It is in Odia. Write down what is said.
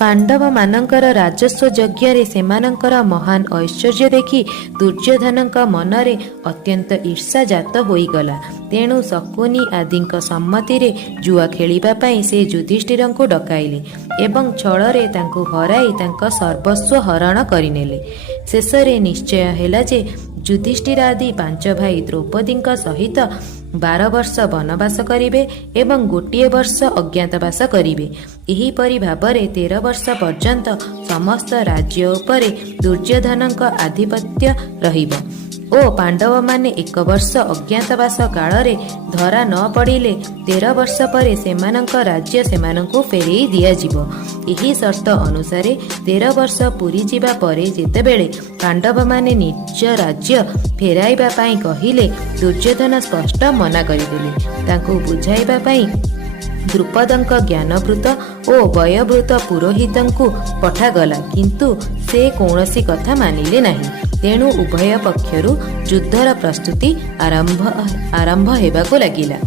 ପାଣ୍ଡବମାନଙ୍କର ରାଜସ୍ୱ ଯଜ୍ଞରେ ସେମାନଙ୍କର ମହାନ ଐଶ୍ୱର୍ଯ୍ୟ ଦେଖି ଦୁର୍ଯ୍ୟୋଧନଙ୍କ ମନରେ ଅତ୍ୟନ୍ତ ଈର୍ଷା ଜାତ ହୋଇଗଲା। ତେଣୁ ଶକୁନି ଆଦିଙ୍କ ସମ୍ମତିରେ ଜୁଆ ଖେଳିବା ପାଇଁ ସେ ଯୁଧିଷ୍ଠିରଙ୍କୁ ଡକାଇଲେ ଏବଂ ଛଳରେ ତାଙ୍କୁ ହରାଇ ତାଙ୍କ ସର୍ବସ୍ୱ ହରଣ କରିନେଲେ। ଶେଷରେ ନିଶ୍ଚୟ ହେଲା ଯେ ଯୁଧିଷ୍ଠିର ଆଦି 5 ଭାଇ ଦ୍ରୌପଦୀଙ୍କ ସହିତ 12 ବର୍ଷ ବନବାସ କରିବେ ଏବଂ ଗୋଟିଏ ବର୍ଷ ଅଜ୍ଞାତବାସ କରିବେ। ଏହିପରି ଭାବରେ 13 ବର୍ଷ ପର୍ଯ୍ୟନ୍ତ ସମସ୍ତ ରାଜ୍ୟ ଉପରେ ଦୁର୍ଯ୍ୟୋଧନଙ୍କ ଆଧିପତ୍ୟ ରହିବ ଓ ପାଣ୍ଡବମାନେ 1 ବର୍ଷ ଅଜ୍ଞାତବାସ କାଳରେ ଧରା ନ ପଡ଼ିଲେ 13 ବର୍ଷ ପରେ ସେମାନଙ୍କ ରାଜ୍ୟ ସେମାନଙ୍କୁ ଫେରେଇ ଦିଆଯିବ। ଏହି ସର୍ତ୍ତ ଅନୁସାରେ 13 ବର୍ଷ ପୂରିଯିବା ପରେ ଯେତେବେଳେ ପାଣ୍ଡବମାନେ ନିଜ ରାଜ୍ୟ ଫେରାଇବା ପାଇଁ କହିଲେ, ଦୁର୍ଯ୍ୟୋଧନ ସ୍ପଷ୍ଟ ମନା କରିଦେଲେ। ତାଙ୍କୁ ବୁଝାଇବା ପାଇଁ ଦ୍ରୁପଦଙ୍କ ଜ୍ଞାନବୃତ ଓ ବୟୋବୃତ ପୁରୋହିତଙ୍କୁ ପଠାଗଲା, କିନ୍ତୁ ସେ କୌଣସି କଥା ମାନିଲେ ନାହିଁ। ତେଣୁ ଉଭୟ ପକ୍ଷରୁ ଯୁଦ୍ଧର ପ୍ରସ୍ତୁତି ଆରମ୍ଭ ହେବାକୁ ଲାଗିଲା।